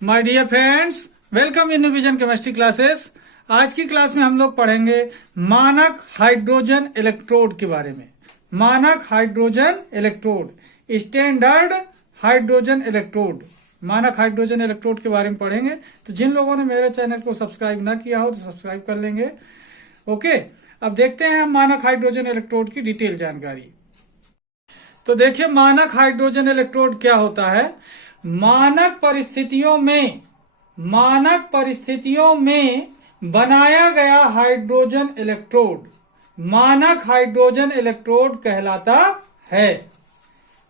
My dear friends, welcome in Vision Chemistry Classes. आज की class में हम लोग पढ़ेंगे मानक हाइड्रोजन इलेक्ट्रोड के बारे में। मानक hydrogen electrode, standard hydrogen electrode, मानक हाइड्रोजन इलेक्ट्रोड के बारे में पढ़ेंगे। तो जिन लोगों ने मेरे चैनल को सब्सक्राइब ना किया हो तो सब्सक्राइब कर लेंगे। ओके, अब देखते हैं हम मानक हाइड्रोजन इलेक्ट्रोड की डिटेल जानकारी। तो देखिए, मानक हाइड्रोजन इलेक्ट्रोड क्या होता है। मानक परिस्थितियों में बनाया गया हाइड्रोजन इलेक्ट्रोड मानक हाइड्रोजन इलेक्ट्रोड कहलाता है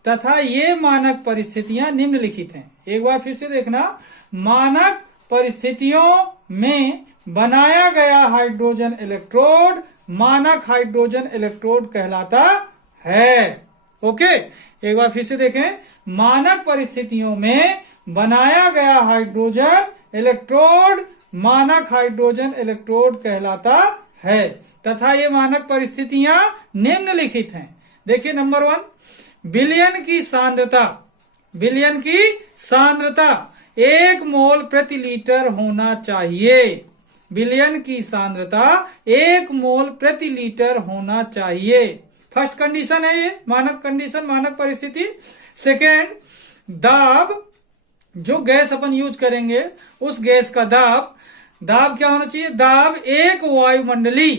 तथा ये मानक परिस्थितियां निम्नलिखित हैं। एक बार फिर से देखना, मानक परिस्थितियों में बनाया गया हाइड्रोजन इलेक्ट्रोड मानक हाइड्रोजन इलेक्ट्रोड कहलाता है। ओके, एक बार फिर से देखें, मानक परिस्थितियों में बनाया गया हाइड्रोजन इलेक्ट्रोड मानक हाइड्रोजन इलेक्ट्रोड कहलाता है तथा ये मानक परिस्थितियां निम्नलिखित हैं। देखिए, नंबर 1, विलयन की सांद्रता 1 मोल प्रति लीटर होना चाहिए। विलयन की सांद्रता 1 मोल प्रति लीटर होना चाहिए। फर्स्ट कंडीशन है ये, मानक कंडीशन, मानक परिस्थिति। सेकेंड, दाब, जो गैस अपन यूज करेंगे उस गैस का दाब क्या होना चाहिए। दाब एक वायुमंडलीय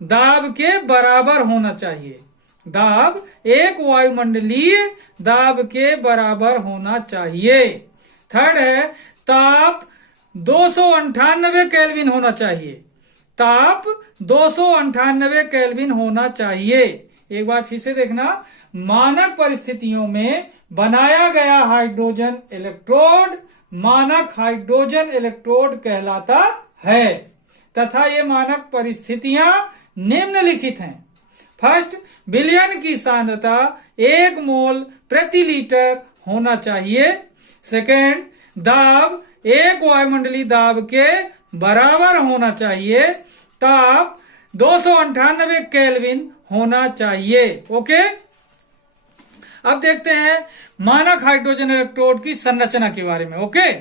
दाब के बराबर होना चाहिए। दाब एक वायुमंडलीय दाब के बराबर होना चाहिए। थर्ड है, ताप 298 केल्विन होना चाहिए। ताप 298 केल्विन होना चाहिए। एक बार फिर से देखना, मानक परिस्थितियों में बनाया गया हाइड्रोजन इलेक्ट्रोड मानक हाइड्रोजन इलेक्ट्रोड कहलाता है तथा ये मानक परिस्थितियां निम्नलिखित हैं। फर्स्ट, विलयन की सांद्रता 1 मोल प्रति लीटर होना चाहिए। सेकेंड, दाब 1 वायुमंडलीय दाब के बराबर होना चाहिए। ताप 298 केल्विन होना चाहिए। ओके, अब देखते हैं मानक हाइड्रोजन इलेक्ट्रोड की संरचना के बारे में। ओके,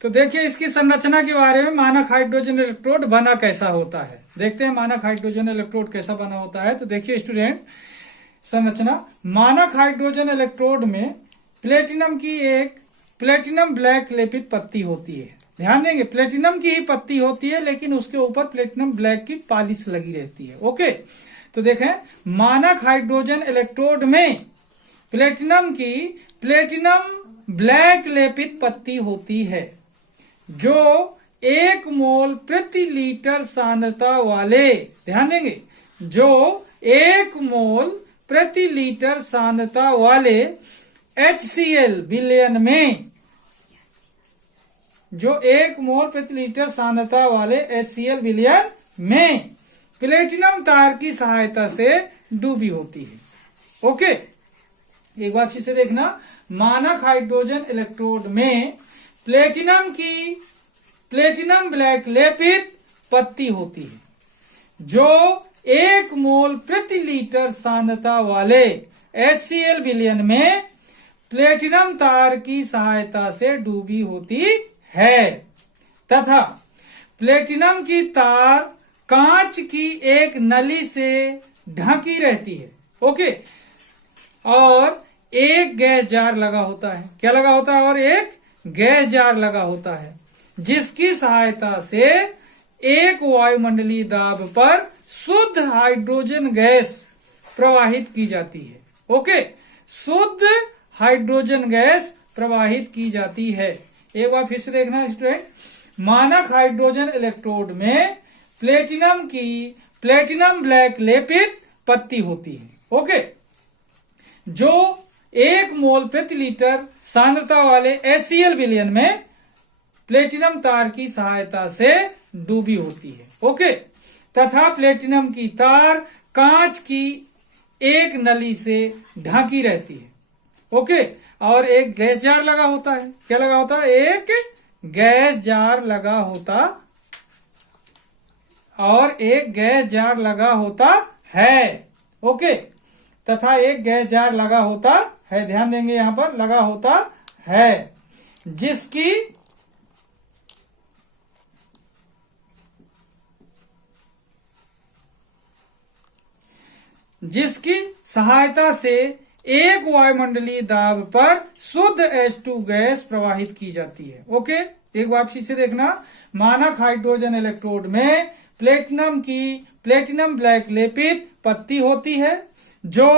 तो देखिए इसकी संरचना के बारे में, मानक हाइड्रोजन इलेक्ट्रोड बना कैसा होता है। देखते हैं मानक हाइड्रोजन इलेक्ट्रोड कैसा बना होता है। तो देखिए स्टूडेंट, संरचना, मानक हाइड्रोजन इलेक्ट्रोड में प्लेटिनम ब्लैक लेपित पत्ती होती है। ध्यान देंगे, प्लेटिनम की ही पत्ती होती है लेकिन उसके ऊपर प्लेटिनम ब्लैक की पॉलिश लगी रहती है। ओके, तो देखें, मानक हाइड्रोजन इलेक्ट्रोड में प्लेटिनम ब्लैक लेपित पत्ती होती है जो 1 मोल प्रति लीटर सांद्रता वाले, ध्यान देंगे, जो 1 मोल प्रति लीटर सांद्रता वाले HCl विलयन में, जो 1 मोल प्रति लीटर सांद्रता वाले HCl विलयन में प्लेटिनम तार की सहायता से डूबी होती है। ओके, एक बार फिर से देखना, मानक हाइड्रोजन इलेक्ट्रोड में प्लेटिनम ब्लैक लेपित पत्ती होती है जो 1 मोल प्रति लीटर सांद्रता वाले HCl विलयन में प्लेटिनम तार की सहायता से डूबी होती है तथा प्लेटिनम की तार कांच की एक नली से ढकी रहती है। ओके, और एक गैस जार लगा होता है। क्या लगा होता है? और एक गैस जार लगा होता है जिसकी सहायता से एक वायुमंडलीय दाब पर शुद्ध हाइड्रोजन गैस प्रवाहित की जाती है। ओके, शुद्ध हाइड्रोजन गैस प्रवाहित की जाती है। एक बार फिर से देखना स्टूडेंट, मानक हाइड्रोजन इलेक्ट्रोड में प्लेटिनम ब्लैक लेपित पत्ती होती है। ओके, जो 1 मोल प्रति लीटर सांद्रता वाले HCl विलयन में प्लेटिनम तार की सहायता से डूबी होती है। ओके, तथा प्लेटिनम की तार कांच की एक नली से ढकी रहती है। ओके, और एक गैस जार लगा होता है। क्या लगा होता है? एक गैस जार लगा होता और एक गैस जार लगा होता है। ओके, तथा एक गैस जार लगा होता है, ध्यान देंगे यहां पर लगा होता है, जिसकी सहायता से एक वायुमंडलीय दाब पर शुद्ध H2 गैस प्रवाहित की जाती है। ओके, एक वापसी से देखना, मानक हाइड्रोजन इलेक्ट्रोड में प्लेटिनम की प्लेटिनम ब्लैक लेपित पत्ती होती है जो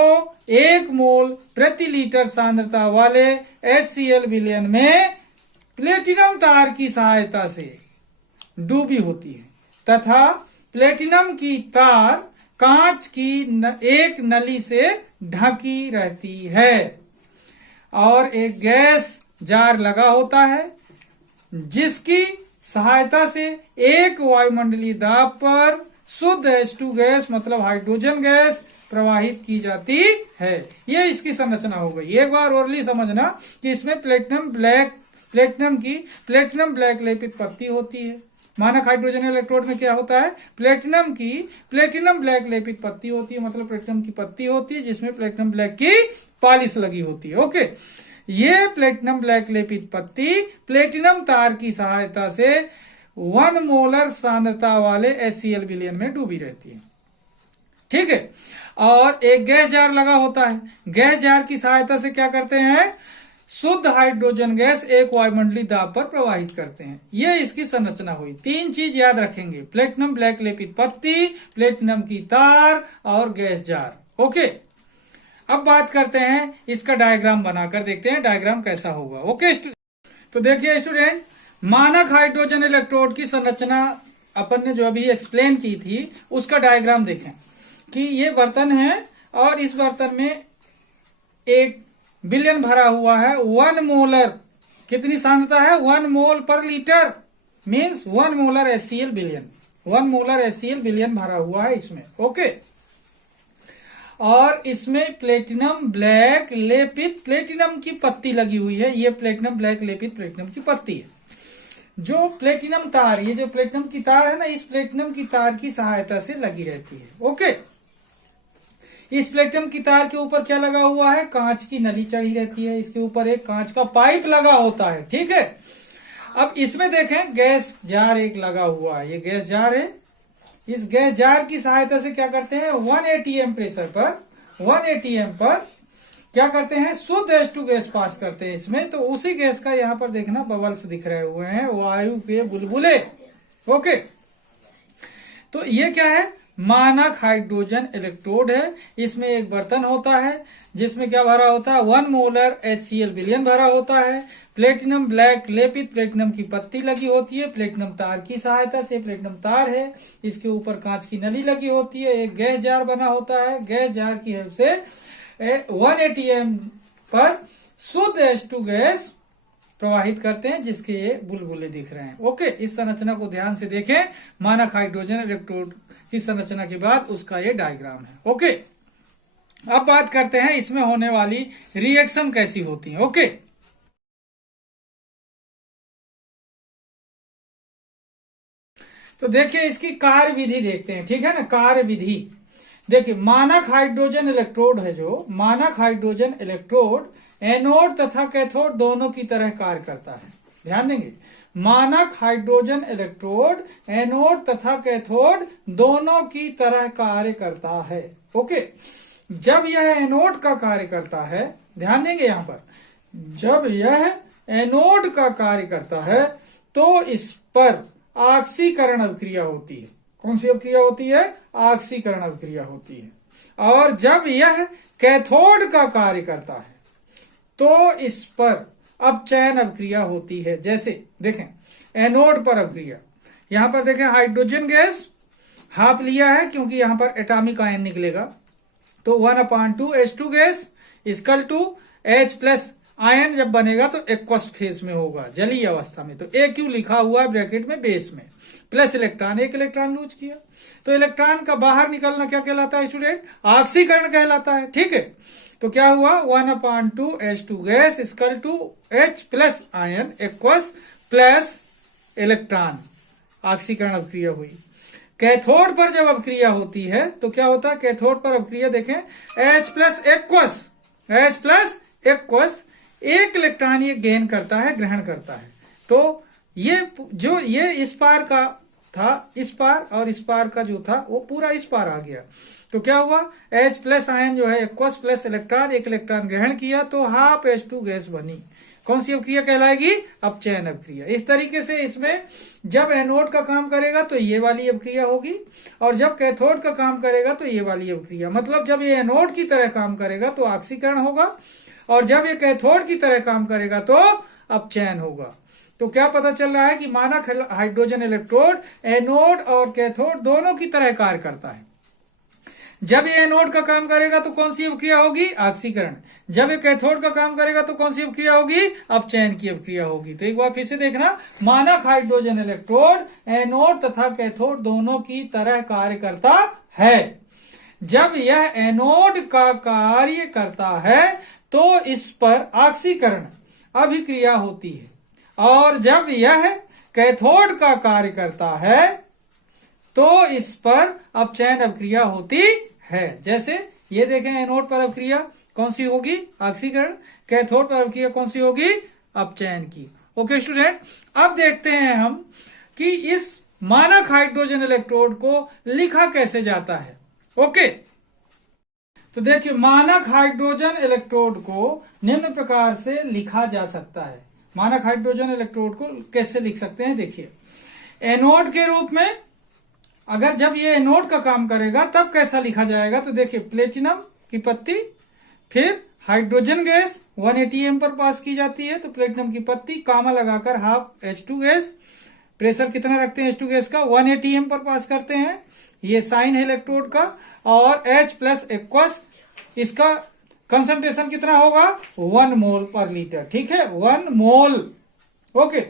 1 मोल प्रति लीटर सांद्रता वाले HCl विलयन में प्लेटिनम तार की सहायता से डूबी होती है तथा प्लेटिनम की तार कांच की एक नली से ढकी रहती है और एक गैस जार लगा होता है जिसकी सहायता से एक वायुमंडलीय दाब पर शुद्ध H2 गैस मतलब हाइड्रोजन गैस प्रवाहित की जाती है। ये इसकी संरचना हो गई। एक बार ओरली समझना कि इसमें प्लेटिनम की प्लेटिनम ब्लैक लेपित पत्ती होती है। मानक हाइड्रोजन इलेक्ट्रोड में क्या होता है, प्लेटिनम की प्लेटिनम ब्लैक लेपित पत्ती होती है, मतलब प्लेटिनम की पत्ती होती है जिसमें प्लेटिनम ब्लैक की पॉलिश लगी होती है। ओके, ये प्लेटिनम ब्लैक लेपित पत्ती प्लेटिनम तार की सहायता से 1 मोलर सांद्रता वाले HCl विलयन में डूबी रहती है। ठीक है, और एक गैस जार लगा होता है। गैस जार की सहायता से क्या करते हैं, शुद्ध हाइड्रोजन गैस एक वायुमंडलीय दाब पर प्रवाहित करते हैं। यह इसकी संरचना हुई। 3 चीज याद रखेंगे, प्लेटिनम ब्लैक लेपित पत्ती, प्लेटिनम की तार और गैस जार। ओके, अब बात करते हैं इसका डायग्राम बनाकर देखते हैं डायग्राम कैसा होगा। ओके तो देखिए स्टूडेंट, मानक हाइड्रोजन इलेक्ट्रोड की संरचना अपन ने जो अभी एक्सप्लेन की थी उसका डायग्राम देखें कि ये बर्तन है और इस बर्तन में एक विलयन भरा हुआ है। 1 मोलर कितनी सांद्रता है, 1 मोल पर लीटर मीन्स 1 मोलर HCl विलयन, 1 मोलर HCl विलयन भरा हुआ है इसमें। ओके, और इसमें प्लेटिनम ब्लैक लेपित प्लेटिनम की पत्ती लगी हुई है। ये प्लेटिनम ब्लैक लेपित प्लेटिनम की पत्ती है। जो प्लेटिनम तार, ये जो प्लेटिनम की तार है ना, इस प्लेटिनम की तार की सहायता से लगी रहती है। ओके, इस प्लेटिनम की तार के ऊपर क्या लगा हुआ है, कांच की नली चढ़ी रहती है, इसके ऊपर एक कांच का पाइप लगा होता है। ठीक है, अब इसमें देखें गैस जार एक लगा हुआ है, ये गैस जार है। इस गैस जार की सहायता से क्या करते हैं, 1 atm प्रेशर पर 1 atm पर क्या करते हैं, शुद्ध H2 गैस पास करते हैं इसमें। तो उसी गैस का यहाँ पर देखना बबल्स दिख रहे हुए हैं, वायु के बुलबुले। ओके, तो ये क्या है, मानक हाइड्रोजन इलेक्ट्रोड है। इसमें एक बर्तन होता है जिसमें क्या भरा होता है, 1 मोलर HCl विलयन भरा होता है। प्लेटिनम ब्लैक लेपित प्लेटिनम की पत्ती लगी होती है प्लेटिनम तार की सहायता से, प्लेटिनम तार है, इसके ऊपर कांच की नली लगी होती है। एक गैस जार बना होता है, गैस जार की हेल्प से 1 atm पर शुद्ध H2 गैस प्रवाहित करते हैं जिसके ये बुलबुले दिख रहे हैं। ओके, इस संरचना को ध्यान से देखें। मानक हाइड्रोजन इलेक्ट्रोड की संरचना के बाद उसका ये डायग्राम है। ओके, अब बात करते हैं इसमें होने वाली रिएक्शन कैसी होती है। ओके, तो देखिए इसकी कार्य विधि देखते हैं। ठीक है ना, कार्य विधि देखिए, मानक हाइड्रोजन इलेक्ट्रोड है, जो मानक हाइड्रोजन इलेक्ट्रोड एनोड तथा कैथोड दोनों की तरह कार्य करता है। ध्यान देंगे, मानक हाइड्रोजन इलेक्ट्रोड एनोड तथा कैथोड दोनों की तरह कार्य करता है। ओके, जब यह एनोड का कार्य करता है, ध्यान देंगे यहां पर, जब यह एनोड का कार्य करता है तो इस पर ऑक्सीकरण अभिक्रिया होती है। कौन सी अभिक्रिया होती है, ऑक्सीकरण अभिक्रिया होती है। और जब यह कैथोड का कार्य करता है तो इस पर अपचयन अभिक्रिया होती है। जैसे देखें, एनोड पर अभिक्रिया, यहां पर देखें हाइड्रोजन गैस हाफ लिया है क्योंकि यहां पर एटॉमिक आयन निकलेगा, तो 1/2 H2 gas equal to H plus ion जब बनेगा तो एक्वस फेज में होगा, जलीय अवस्था में, तो AQ लिखा हुआ है ब्रैकेट में बेस में, प्लस इलेक्ट्रॉन, एक इलेक्ट्रॉन लूज किया, तो इलेक्ट्रॉन का बाहर निकलना क्या कहलाता है स्टूडेंट, ऑक्सीकरण कहलाता है। ठीक है, तो क्या हुआ, 1/2 H2 gas equal to H plus ion aqueous plus electron, ऑक्सीकरण अभिक्रिया हुई। कैथोड पर जब अभिक्रिया होती है तो क्या होता है, कैथोड पर अभिक्रिया देखें, H+aqueous एक इलेक्ट्रॉन ये गेन करता है, ग्रहण करता है। तो ये इस पार का था, इस पार, और इस पार का जो था वो पूरा इस पार आ गया। तो क्या हुआ, H+ आयन जो है एक्वस प्लस इलेक्ट्रॉन, एक इलेक्ट्रॉन ग्रहण किया तो हाफ H2 गैस बनी। कौन सी अभिक्रिया कहलाएगी, अपचयन अभिक्रिया। इस तरीके से इसमें जब एनोड का काम करेगा तो ये वाली अभिक्रिया होगी, और जब कैथोड का काम करेगा तो ये वाली अभिक्रिया। मतलब जब ये एनोड की तरह काम करेगा तो ऑक्सीकरण होगा, और जब ये कैथोड की तरह काम करेगा तो अपचयन होगा। तो क्या पता चल रहा है कि मानक हाइड्रोजन इलेक्ट्रोड एनोड और कैथोड दोनों की तरह कार्य करता है। जब ये एनोड का काम करेगा तो कौन सी अभिक्रिया होगी, ऑक्सीकरण। जब ये कैथोड का काम करेगा तो कौन सी अभिक्रिया होगी, अपचयन की अभिक्रिया होगी। तो एक बार फिर से देखना, मानक हाइड्रोजन इलेक्ट्रोड एनोड तथा कैथोड दोनों की तरह कार्य करता है। जब यह एनोड का कार्य करता है तो इस पर ऑक्सीकरण अभिक्रिया होती है, और जब यह कैथोड का कार्य करता है तो इस पर अपचयन अभिक्रिया होती है। जैसे ये देखें, एनोड पर अभिक्रिया कौन सी होगी, ऑक्सीकरण। कैथोड पर अभिक्रिया कौन सी होगी, अपचयन की। ओके स्टूडेंट, अब देखते हैं हम कि इस मानक हाइड्रोजन इलेक्ट्रोड को लिखा कैसे जाता है। ओके, तो देखिए, मानक हाइड्रोजन इलेक्ट्रोड को निम्न प्रकार से लिखा जा सकता है। मानक हाइड्रोजन इलेक्ट्रोड को कैसे लिख सकते हैं, देखिए, एनोड के रूप में, अगर जब ये एनोड का काम करेगा तब कैसा लिखा जाएगा, तो देखिए, प्लेटिनम की पत्ती, फिर हाइड्रोजन गैस 180 एम पर पास की जाती है, तो प्लेटिनम की पत्ती, कामा लगाकर हाफ H2 गैस, प्रेशर कितना रखते हैं H2 गैस का, 180 एम पर पास करते हैं। ये साइन है इलेक्ट्रोड का, और H+ एक्वस, इसका कंसंट्रेशन कितना होगा, 1 मोल पर लीटर। ठीक है, 1 मोल। ओके,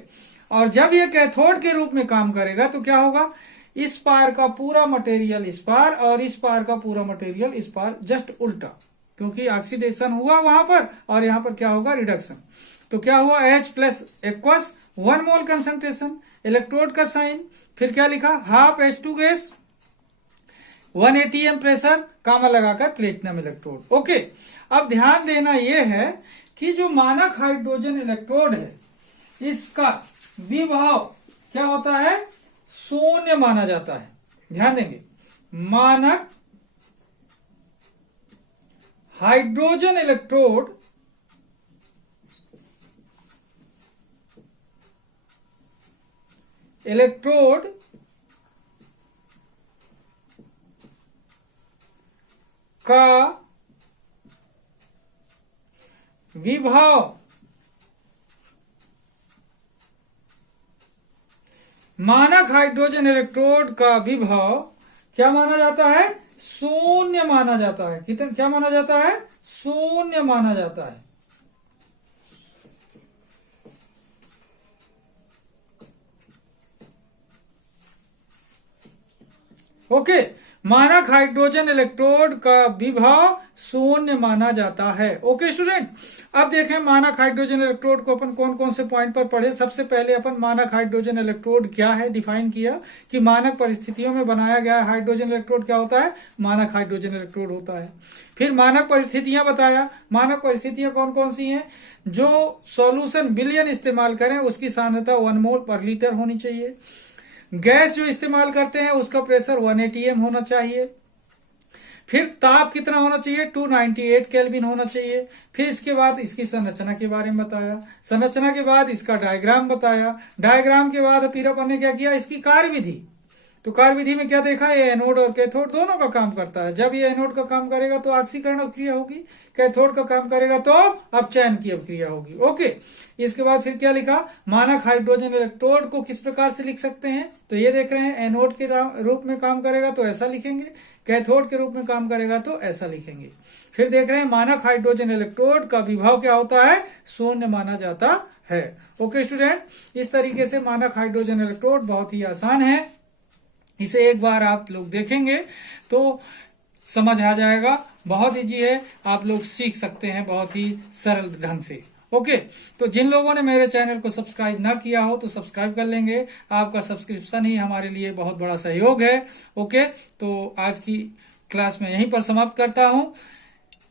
और जब ये कैथोड के रूप में काम करेगा तो क्या होगा, इस पार का पूरा मटेरियल इस पार, और इस पार का पूरा मटेरियल इस पार, जस्ट उल्टा, क्योंकि ऑक्सीडेशन हुआ वहां पर, और यहां पर क्या होगा, रिडक्शन। तो क्या हुआ, H+ aqueous 1 mole concentration, electrode का साइन, फिर क्या लिखा, half H2 gas, 180 M pressure, comma लगाकर प्लेटिनम इलेक्ट्रोड। ओके, अब ध्यान देना यह है कि जो मानक हाइड्रोजन इलेक्ट्रोड है इसका विभव क्या होता है, शून्य माना जाता है। ध्यान देंगे, मानक हाइड्रोजन इलेक्ट्रोड का विभव मानक हाइड्रोजन इलेक्ट्रोड का विभव क्या माना जाता है, शून्य माना जाता है। कितना क्या माना जाता है, शून्य माना जाता है। ओके, मानक हाइड्रोजन इलेक्ट्रोड का विभव शून्य माना जाता है। ओके स्टूडेंट, अब देखें मानक हाइड्रोजन इलेक्ट्रोड को अपन कौन कौन से पॉइंट पर पढ़े। सबसे पहले अपन मानक हाइड्रोजन इलेक्ट्रोड क्या है डिफाइन किया, कि मानक परिस्थितियों में बनाया गया हाइड्रोजन इलेक्ट्रोड क्या होता है, मानक हाइड्रोजन इलेक्ट्रोड होता है। फिर मानक परिस्थितियां बताया, मानक परिस्थितियां कौन कौन सी हैं, जो सॉल्यूशन विलयन इस्तेमाल करें उसकी सांद्रता 1 मोल पर लीटर होनी चाहिए। गैस जो इस्तेमाल करते हैं उसका प्रेशर 180 एम होना चाहिए। फिर ताप कितना होना चाहिए, 298 केल्विन होना चाहिए। फिर इसके बाद इसकी संरचना के बारे में बताया, संरचना के बाद इसका डायग्राम बताया, डायग्राम के बाद फिर अपन ने क्या किया, इसकी कार्यविधि। तो कार्यविधि में क्या देखा, ये एनोड और कैथोड दोनों का काम करता है। जब ये एनोड का काम करेगा तो ऑक्सीकरण अभिक्रिया होगी, कैथोड का काम करेगा तो अपचयन की अभिक्रिया होगी। ओके, इसके बाद फिर क्या लिखा, मानक हाइड्रोजन इलेक्ट्रोड को किस प्रकार से लिख सकते हैं, तो ये देख रहे हैं, एनोड के रूप में काम करेगा तो ऐसा लिखेंगे, कैथोड के रूप में काम करेगा तो ऐसा लिखेंगे। फिर देख रहे हैं मानक हाइड्रोजन इलेक्ट्रोड का विभव क्या होता है, शून्य माना जाता है। ओके स्टूडेंट, इस तरीके से मानक हाइड्रोजन इलेक्ट्रोड बहुत ही आसान है। इसे एक बार आप लोग देखेंगे तो समझ आ जाएगा, बहुत इजी है, आप लोग सीख सकते हैं बहुत ही सरल ढंग से। ओके, तो जिन लोगों ने मेरे चैनल को सब्सक्राइब ना किया हो तो सब्सक्राइब कर लेंगे। आपका सब्सक्रिप्शन ही हमारे लिए बहुत बड़ा सहयोग है। ओके, तो आज की क्लास में यहीं पर समाप्त करता हूं।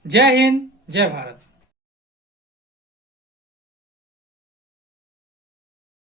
जय हिंद, जय भारत।